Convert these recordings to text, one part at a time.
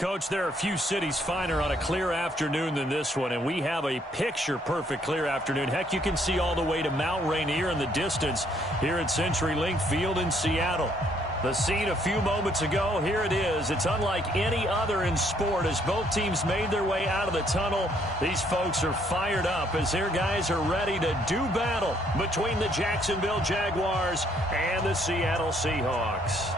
Coach, there are few cities finer on a clear afternoon than this one, and we have a picture-perfect clear afternoon. Heck, you can see all the way to Mount Rainier in the distance here at CenturyLink Field in Seattle. The scene a few moments ago, here it is. It's unlike any other in sport as both teams made their way out of the tunnel. These folks are fired up as their guys are ready to do battle between the Jacksonville Jaguars and the Seattle Seahawks.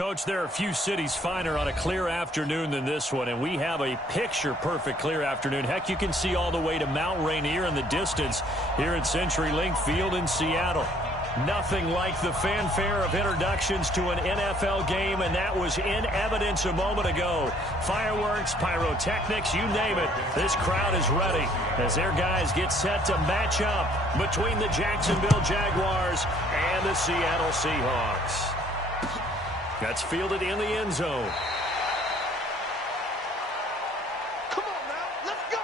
Coach, there are few cities finer on a clear afternoon than this one, and we have a picture-perfect clear afternoon. Heck, you can see all the way to Mount Rainier in the distance here at CenturyLink Field in Seattle. Nothing like the fanfare of introductions to an NFL game, and that was in evidence a moment ago. Fireworks, pyrotechnics, you name it. This crowd is ready as their guys get set to match up between the Jacksonville Jaguars and the Seattle Seahawks. That's fielded in the end zone. Come on now, let's go!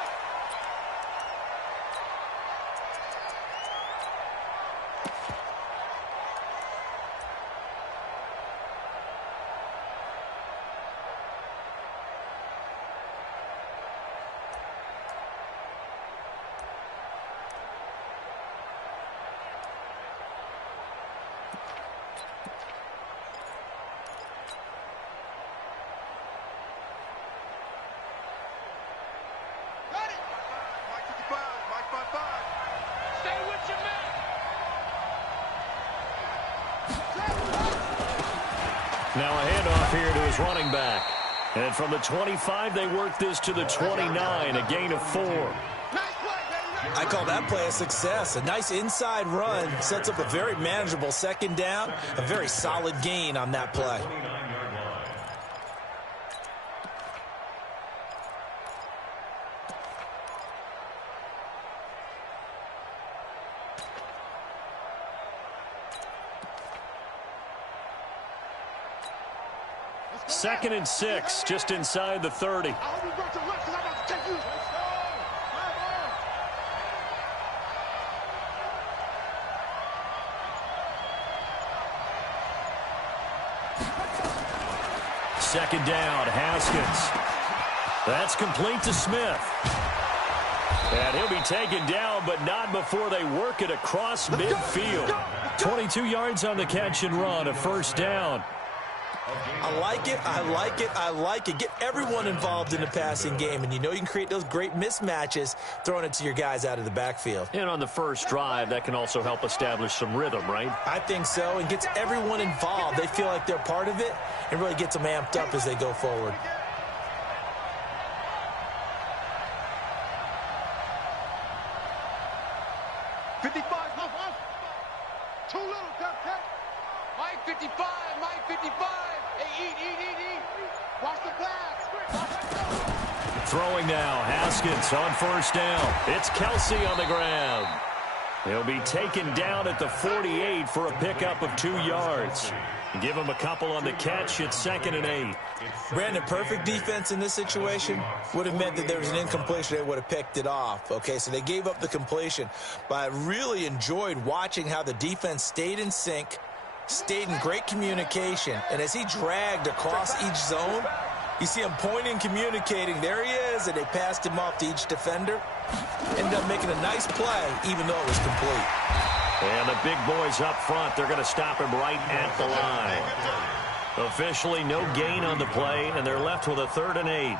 Now a handoff here to his running back. And from the 25, they work this to the 29, a gain of 4. I call that play a success. A nice inside run sets up a very manageable second down, a very solid gain on that play. Second and 6, just inside the 30. Second down, Haskins. That's complete to Smith. And he'll be taken down, but not before they work it across midfield. 22 yards on the catch and run, a first down. I like it, I like it, I like it. Get everyone involved in the passing game, and you know you can create those great mismatches throwing it to your guys out of the backfield. And on the first drive, that can also help establish some rhythm, right? I think so, and gets everyone involved. They feel like they're part of it and really gets them amped up as they go forward. Mike 55, Mike 55. Hey, eat. Watch the pass. Throwing now, Haskins on first down. It's Kelsey on the ground. He'll be taken down at the 48 for a pickup of 2 yards. Give him a couple on the catch. It's 2nd and 8. Brandon, perfect defense in this situation would have meant that there was an incompletion. They would have picked it off. Okay, so they gave up the completion. But I really enjoyed watching how the defense stayed in sync, stayed in great communication. And as he dragged across each zone, you see him pointing, communicating. There he is, and they passed him off to each defender. Ended up making a nice play, even though it was complete. And the big boys up front, they're going to stop him right at the line. Officially no gain on the play, and they're left with a 3rd and 8.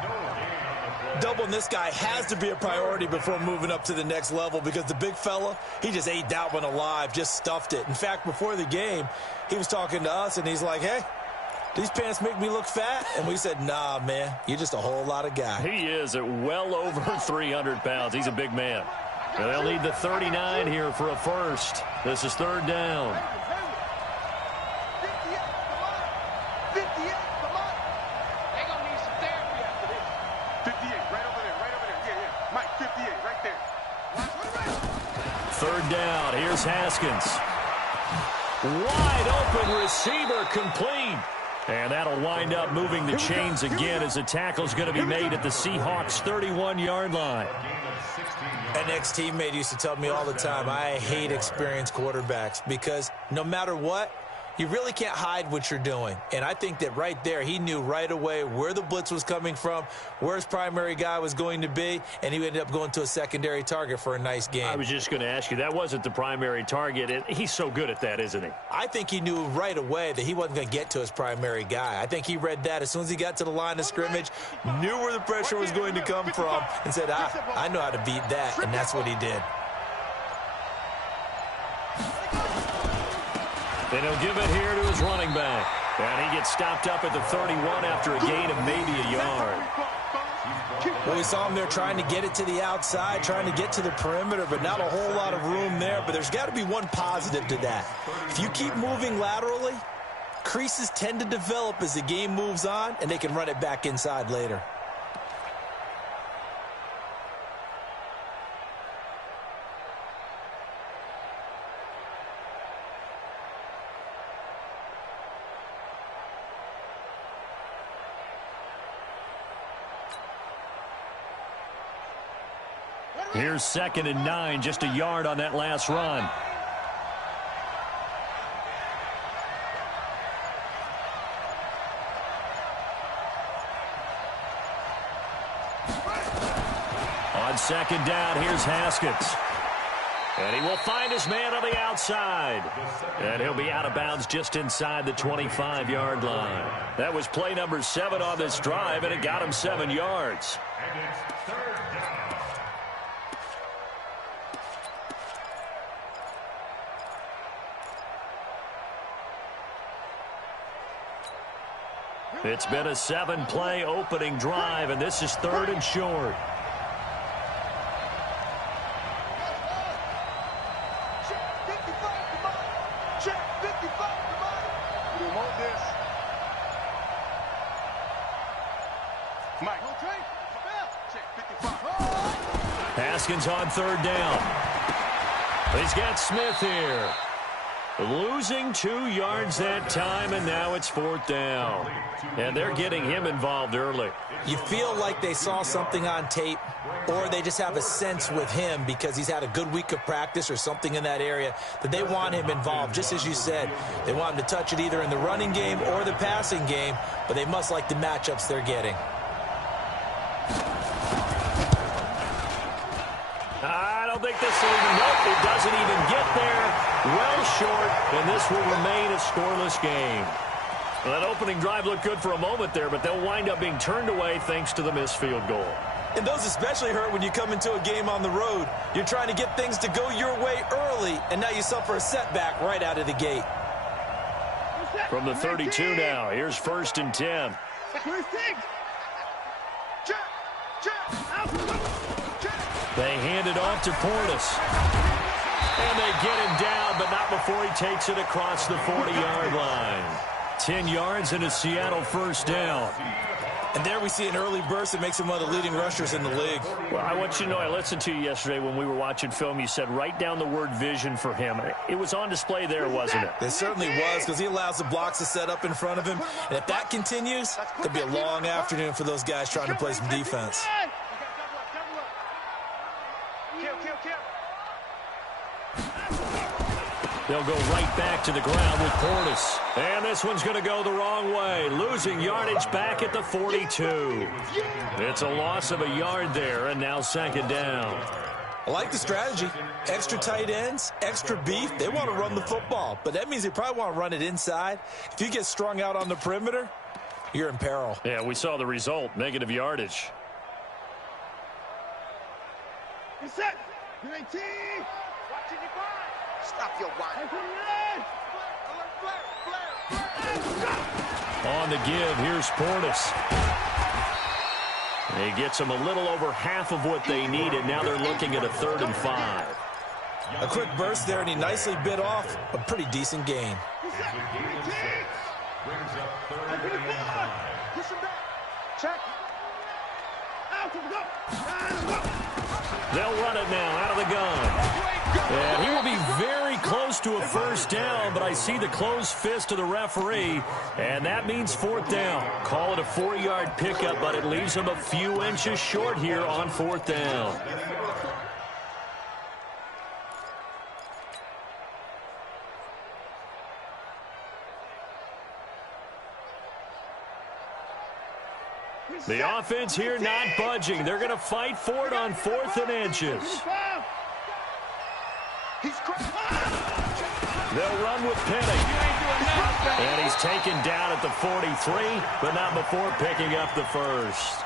Doubling this guy has to be a priority before moving up to the next level, because the big fella, he just ate that one alive, just stuffed it. In fact, before the game, he was talking to us, and he's like, hey, these pants make me look fat? And we said, nah, man, you're just a whole lot of guy. He is at well over 300 pounds. He's a big man. And they'll need the 39 here for a first. This is 3rd down. 58, come on. They're going to need some therapy after this. 58, right over there. Yeah. Mike, 58, right there. 3rd down. Here's Haskins. Wide open receiver, complete. And that'll wind up moving the chains again as the tackle's going to be made at the Seahawks' 31-yard line. An ex-teammate used to tell me all the time, I hate experienced quarterbacks, because no matter what, you really can't hide what you're doing. And I think that right there, he knew right away where the blitz was coming from, where his primary guy was going to be, and he ended up going to a secondary target for a nice game. I was just going to ask you, that wasn't the primary target, and he's so good at that, isn't he? I think he knew right away that he wasn't going to get to his primary guy. I think he read that as soon as he got to the line of scrimmage, knew where the pressure was going to come from, and said, I know how to beat that, and that's what he did. And he'll give it here to his running back. And he gets stopped up at the 31 after a gain of maybe a yard. Well, we saw him there trying to get it to the outside, trying to get to the perimeter, but not a whole lot of room there. But there's got to be one positive to that. If you keep moving laterally, creases tend to develop as the game moves on, and they can run it back inside later. Here's 2nd and 9, just a yard on that last run. On 2nd down, here's Haskins. And he will find his man on the outside. And he'll be out of bounds just inside the 25-yard line. That was play number 7 on this drive, and it got him 7 yards. And it's 3rd down. It's been a 7-play opening drive, and this is 3rd and short. Haskins on 3rd down. He's got Smith here. Losing 2 yards that time, and now it's 4th down. And they're getting him involved early. You feel like they saw something on tape, or they just have a sense with him because he's had a good week of practice or something in that area that they want him involved. Just as you said, they want him to touch it either in the running game or the passing game, but they must like the matchups they're getting. I don't think this will even, nope, it doesn't even get there. Well short, and this will remain a scoreless game. Well, that opening drive looked good for a moment there, but they'll wind up being turned away thanks to the missed field goal. And those especially hurt when you come into a game on the road. You're trying to get things to go your way early, and now you suffer a setback right out of the gate. From the 32 now, here's 1st and 10. They hand it off to Portis. And they get him down, but not before he takes it across the 40-yard line. 10 yards and a Seattle 1st down. And there we see an early burst that makes him one of the leading rushers in the league. Well, I want you to know, I listened to you yesterday when we were watching film. You said write down the word vision for him. It was on display there, wasn't it? It certainly was, because he allows the blocks to set up in front of him. And if that continues, it'll be a long afternoon for those guys trying to play some defense. They'll go right back to the ground with Portis. And this one's going to go the wrong way. Losing yardage back at the 42. It's a loss of a yard there, and now 2nd down. I like the strategy. Extra tight ends, extra beef. They want to run the football, but that means they probably want to run it inside. If you get strung out on the perimeter, you're in peril. Yeah, we saw the result, negative yardage. You're set. You're 18. Watching you find. Stop your whine. On the give, here's Portis. He gets them a little over half of what they needed. Now they're looking at a 3rd and 5. A quick burst there, and he nicely bit off a pretty decent gain. Check. They'll run it now out of the gun. And he will be very close to a 1st down, but I see the closed fist of the referee, and that means 4th down. Call it a 4-yard pickup, but it leaves him a few inches short here on 4th down. The offense here not budging. They're going to fight for it on 4th and inches. They'll run with Penny. And he's taken down at the 43, but not before picking up the 1st.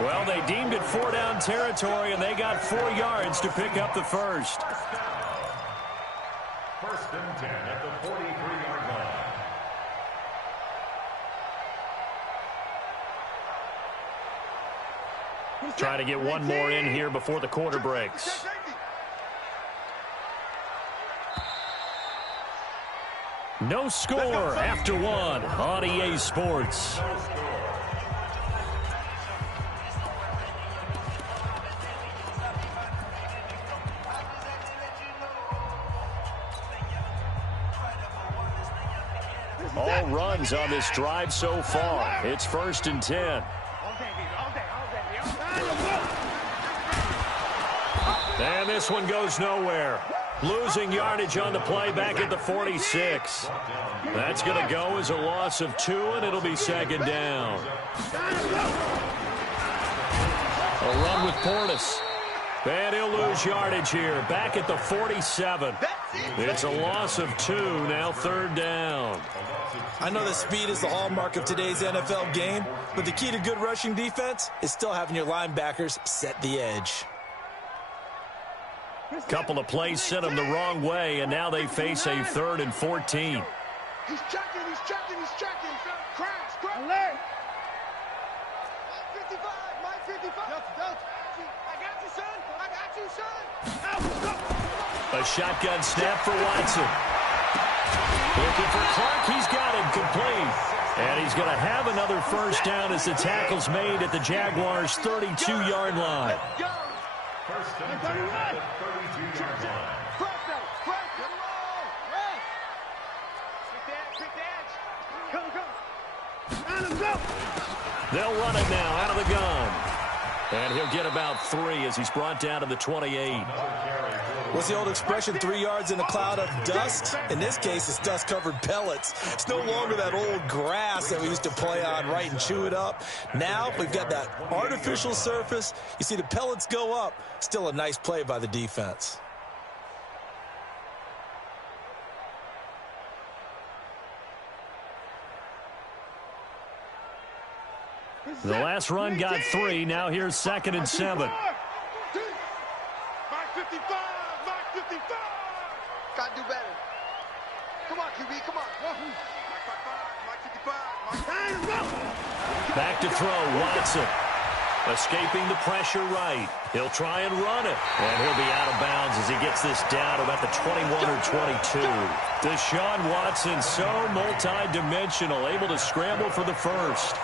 Well, they deemed it 4-down territory, and they got 4 yards to pick up the 1st. 1st and 10 at the 43-yard line. Trying to get one more in here before the quarter breaks. No score after one on EA Sports. All runs on this drive so far. It's 1st and 10. And this one goes nowhere. Losing yardage on the play back at the 46. That's going to go as a loss of 2, and it'll be 2nd down. A run with Portis. And he'll lose yardage here. Back at the 47. It's a loss of 2, now 3rd down. I know that speed is the hallmark of today's NFL game, but the key to good rushing defense is still having your linebackers set the edge. Couple of plays sent them the wrong way, and now they face a 3rd and 14. He's checking. Crash. Alert. 55, my 55. I got you, son. A shotgun snap for Watson. Looking for Clark. He's got it complete. And he's going to have another 1st down as the tackle's made at the Jaguars' 32-yard line. First and 10 at the 32-yard line. They'll run it now out of the gun. And he'll get about 3 as he's brought down to the 28. What's the old expression, 3 yards in a cloud of dust? In this case, it's dust-covered pellets. It's no longer that old grass that we used to play on, right, and chew it up. Now we've got that artificial surface. You see the pellets go up. Still a nice play by the defense. The last run got 3. Now here's 2nd and 7. Mark 55. Gotta do better. Come on, QB, come on. Mark 55. Back to throw, Watson. Escaping the pressure right. He'll try and run it. And he'll be out of bounds as he gets this down about the 21 or 22. Deshaun Watson, so multi-dimensional, able to scramble for the 1st.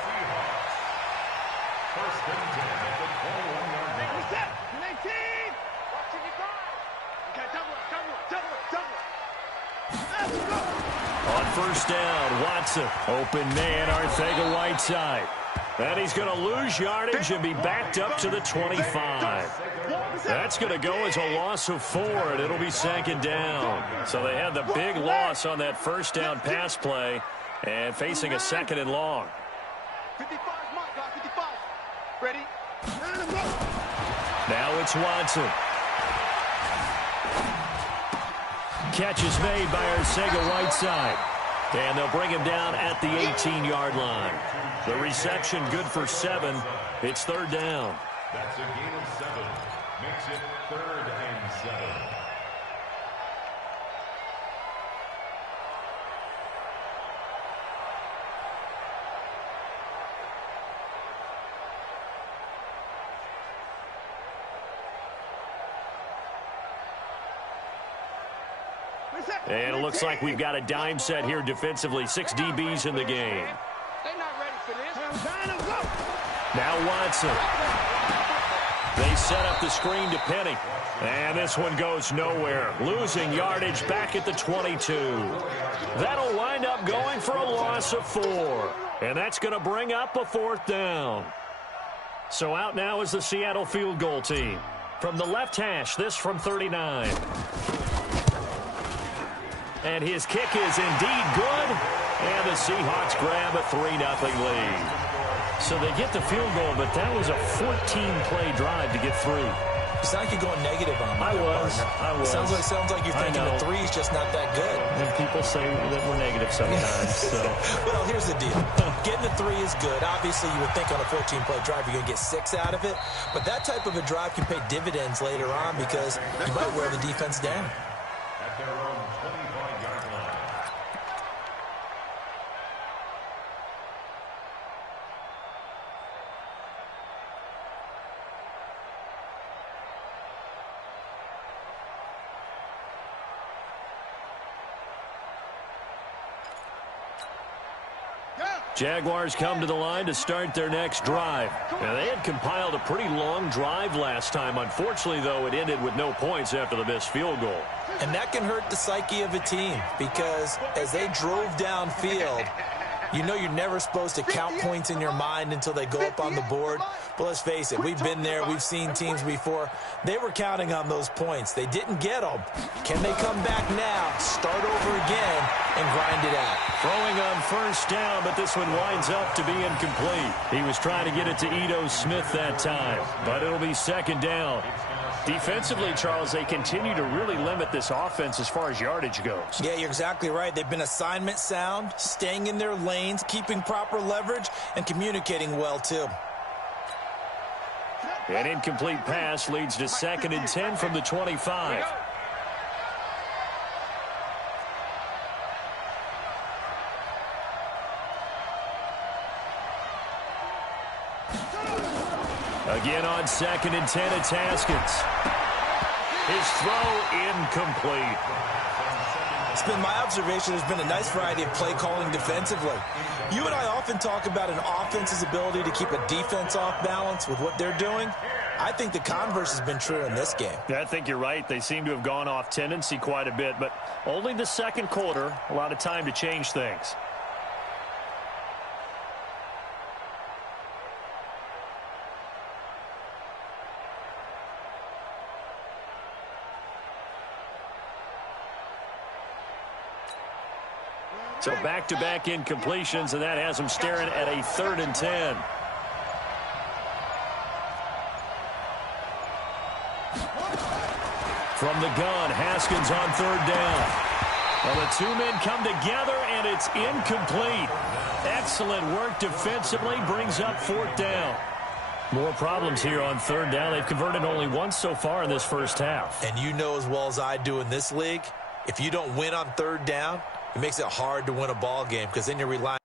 On 1st down, Watson. Open man, Arcega-Whiteside. And he's going to lose yardage and be backed up to the 25. That's going to go as a loss of 4, and it'll be 2nd down. So they had the big loss on that 1st down pass play and facing a 2nd and long. 55, Mark, 55. Ready? Now it's Watson. Catch is made by Arcega-Whiteside. And they'll bring him down at the 18-yard line. The reception good for 7. It's 3rd down. That's a gain of 7. Makes it 3rd and 7. And it looks like we've got a dime set here defensively. 6 DBs in the game. They're not ready for this. Now Watson. They set up the screen to Penny. And this one goes nowhere. Losing yardage back at the 22. That'll wind up going for a loss of 4. And that's going to bring up a 4th down. So out now is the Seattle field goal team. From the left hash, this from 39. And his kick is indeed good. And the Seahawks grab a 3-0 lead. So they get the field goal, but that was a 14-play drive to get 3. It's like you're going negative on me. I was. Sounds like you're thinking the 3 is just not that good. And people say that we're negative sometimes. So. Well, here's the deal. Getting the 3 is good. Obviously, you would think on a 14-play drive you're going to get 6 out of it. But that type of a drive can pay dividends later on because you might wear the defense down. At their own 25-yard line. Jaguars come to the line to start their next drive. Now, they had compiled a pretty long drive last time. Unfortunately, though, it ended with no points after the missed field goal. And that can hurt the psyche of a team because as they drove downfield, you know you're never supposed to count points in your mind until they go up on the board. But let's face it, we've been there. We've seen teams before. They were counting on those points. They didn't get them. Can they come back now, start over again, and grind it out? Throwing on first down, but this one winds up to be incomplete. He was trying to get it to Ito Smith that time, but it'll be second down. Defensively, Charles, they continue to really limit this offense as far as yardage goes. Yeah, you're exactly right. They've been assignment sound, staying in their lanes, keeping proper leverage, and communicating well, too. An incomplete pass leads to 2nd and 10 from the 25. Again on 2nd and 10, it's Haskins. His throw incomplete. It's been my observation there's been a nice variety of play calling defensively. You and I often talk about an offense's ability to keep a defense off balance with what they're doing. I think the converse has been true in this game. Yeah, I think you're right. They seem to have gone off tendency quite a bit, but only the second quarter, a lot of time to change things. So back-to-back incompletions, and that has them staring at a 3rd and 10. From the gun, Haskins on 3rd down. Well, the two men come together, and it's incomplete. Excellent work defensively, brings up 4th down. More problems here on 3rd down. They've converted only once so far in this first half. And you know as well as I do in this league, if you don't win on 3rd down, it makes it hard to win a ball game because then you're relying